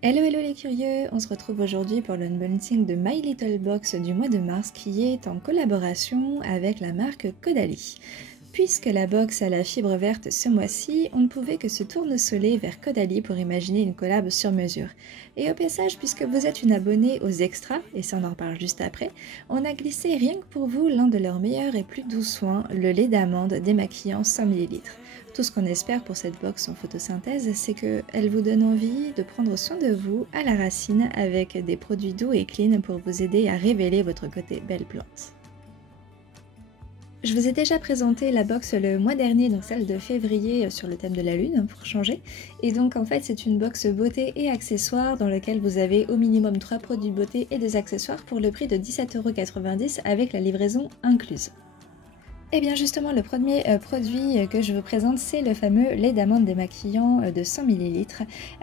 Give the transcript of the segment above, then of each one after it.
Hello hello les curieux, on se retrouve aujourd'hui pour l'unboxing de My Little Box du mois de mars qui est en collaboration avec la marque Caudalie. Puisque la box a la fibre verte ce mois-ci, on ne pouvait que se tournesoler vers Caudalie pour imaginer une collab sur mesure. Et au passage, puisque vous êtes une abonnée aux extras, et ça on en reparle juste après, on a glissé rien que pour vous l'un de leurs meilleurs et plus doux soins, le lait d'amande démaquillant 100 ml. Tout ce qu'on espère pour cette box en photosynthèse, c'est qu'elle vous donne envie de prendre soin de vous à la racine avec des produits doux et clean pour vous aider à révéler votre côté belle plante. Je vous ai déjà présenté la box le mois dernier, donc celle de février sur le thème de la lune pour changer. Et donc en fait c'est une box beauté et accessoires dans laquelle vous avez au minimum 3 produits beauté et des accessoires pour le prix de 17,90 € avec la livraison incluse. Et bien justement le premier produit que je vous présente c'est le fameux lait d'amande démaquillant de 100 ml.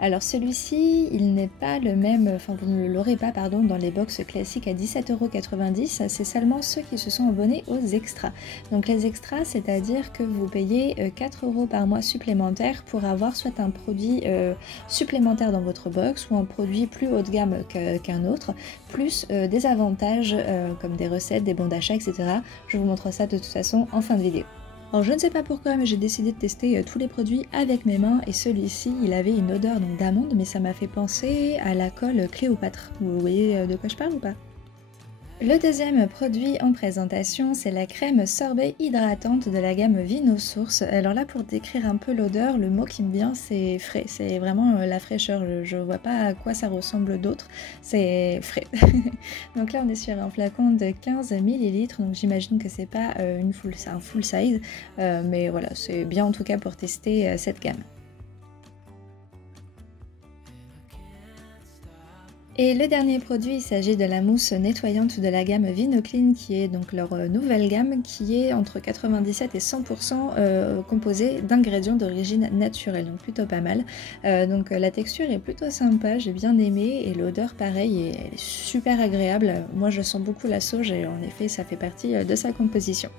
Alors celui-ci il n'est pas le même, enfin vous ne l'aurez pas pardon dans les box classiques à 17,90 €, c'est seulement ceux qui se sont abonnés aux extras. Donc les extras c'est à dire que vous payez 4 € par mois supplémentaires pour avoir soit un produit supplémentaire dans votre box ou un produit plus haut de gamme qu'un autre, plus des avantages comme des recettes, des bons d'achat etc. Je vous montre ça de toute façon en fin de vidéo. Alors je ne sais pas pourquoi mais j'ai décidé de tester tous les produits avec mes mains et celui-ci il avait une odeur d'amande mais ça m'a fait penser à la colle Cléopâtre. Vous voyez de quoi je parle ou pas? Le deuxième produit en présentation, c'est la crème sorbet hydratante de la gamme Vino Source. Alors là, pour décrire un peu l'odeur, le mot qui me vient, c'est frais. C'est vraiment la fraîcheur. Je vois pas à quoi ça ressemble d'autre. C'est frais. Donc là, on est sur un flacon de 15 ml. Donc j'imagine que c'est pas un full size. Mais voilà, c'est bien en tout cas pour tester cette gamme. Et le dernier produit, il s'agit de la mousse nettoyante de la gamme VinoClean qui est donc leur nouvelle gamme qui est entre 97 et 100% composée d'ingrédients d'origine naturelle, donc plutôt pas mal. Donc la texture est plutôt sympa, j'ai bien aimé et l'odeur pareil, elle est super agréable. Moi je sens beaucoup la sauge et en effet ça fait partie de sa composition.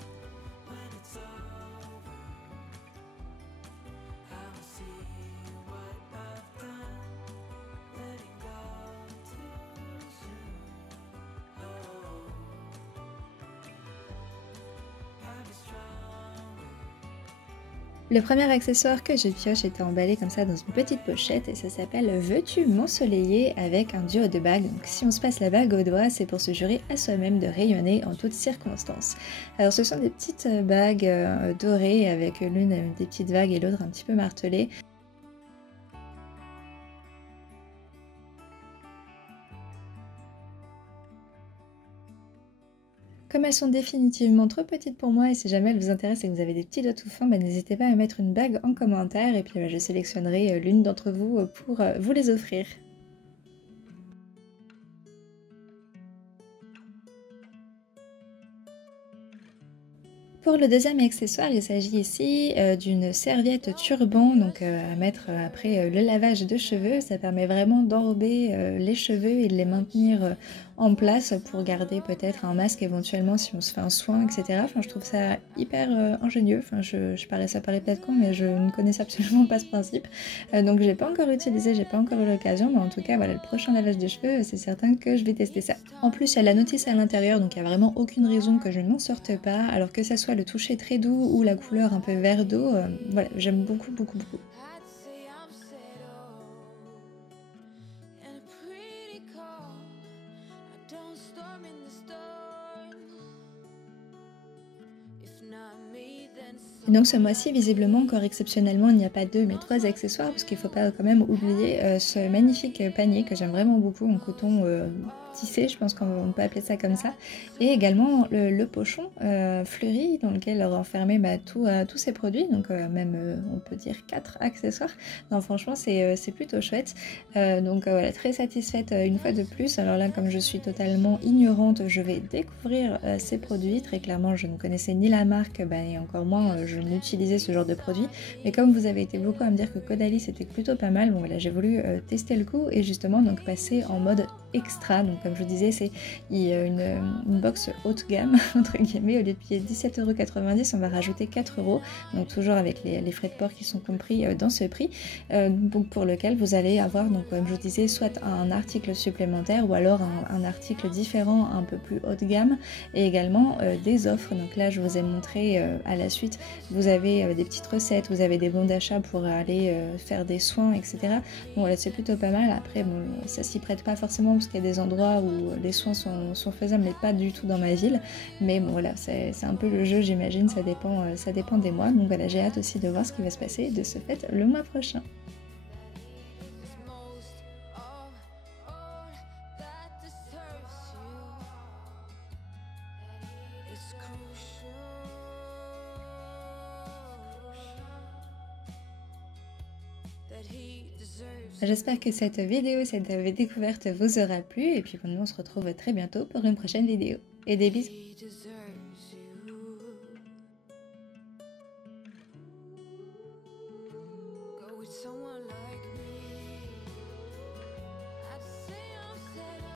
Le premier accessoire que je pioche était emballé comme ça dans une petite pochette et ça s'appelle Veux-tu m'ensoleiller avec un duo de bagues. Donc si on se passe la bague au doigt, c'est pour se jurer à soi-même de rayonner en toutes circonstances. Alors ce sont des petites bagues dorées avec l'une des petites vagues et l'autre un petit peu martelée. Comme elles sont définitivement trop petites pour moi et si jamais elles vous intéressent et que vous avez des petits doigts tout fins, n'hésitez pas à mettre une bague en commentaire et puis je sélectionnerai l'une d'entre vous pour vous les offrir. Pour le deuxième accessoire, il s'agit ici d'une serviette turban donc à mettre après le lavage de cheveux. Ça permet vraiment d'enrober les cheveux et de les maintenir en place pour garder peut-être un masque éventuellement si on se fait un soin, etc. Enfin, je trouve ça hyper ingénieux. Enfin, ça paraît peut-être con, mais je ne connaissais absolument pas ce principe. Donc, j'ai pas encore utilisé, j'ai pas encore eu l'occasion, mais en tout cas, voilà, le prochain lavage de cheveux, c'est certain que je vais tester ça. En plus, il y a la notice à l'intérieur, donc il n'y a vraiment aucune raison que je n'en sorte pas, alors que ça soit le toucher très doux ou la couleur un peu vert d'eau, voilà, j'aime beaucoup, beaucoup, beaucoup. Et donc ce mois-ci, visiblement, encore exceptionnellement, il n'y a pas 2 mais 3 accessoires, parce qu'il ne faut pas quand même oublier ce magnifique panier que j'aime vraiment beaucoup en coton tissé, je pense qu'on peut appeler ça comme ça, et également le pochon fleuri dans lequel renfermer tous ces produits, donc même on peut dire 4 accessoires. Non franchement c'est plutôt chouette, donc voilà, très satisfaite une fois de plus. Alors là comme je suis totalement ignorante, je vais découvrir ces produits. Très clairement je ne connaissais ni la marque et encore moins je n'utilisais ce genre de produit, mais comme vous avez été beaucoup à me dire que Caudalie c'était plutôt pas mal, bon voilà j'ai voulu tester le coup et justement donc passer en mode extra. Donc comme je vous disais, c'est une box haut de gamme, entre guillemets. Au lieu de payer 17,90 €, on va rajouter 4 €, donc toujours avec les frais de port qui sont compris dans ce prix, donc pour lequel vous allez avoir, donc comme je vous disais, soit un article supplémentaire ou alors un article différent un peu plus haut de gamme, et également des offres. Donc là je vous ai montré à la suite, vous avez des petites recettes, vous avez des bons d'achat pour aller faire des soins, etc. Donc voilà, c'est plutôt pas mal. Après bon, ça s'y prête pas forcément parce qu'il y a des endroits où les soins sont faisables, mais pas du tout dans ma ville. Mais bon voilà, c'est un peu le jeu, j'imagine, ça dépend des mois. Donc voilà, j'ai hâte aussi de voir ce qui va se passer de ce fait le mois prochain. J'espère que cette vidéo, cette découverte vous aura plu, et puis nous on se retrouve très bientôt pour une prochaine vidéo. Et des bisous!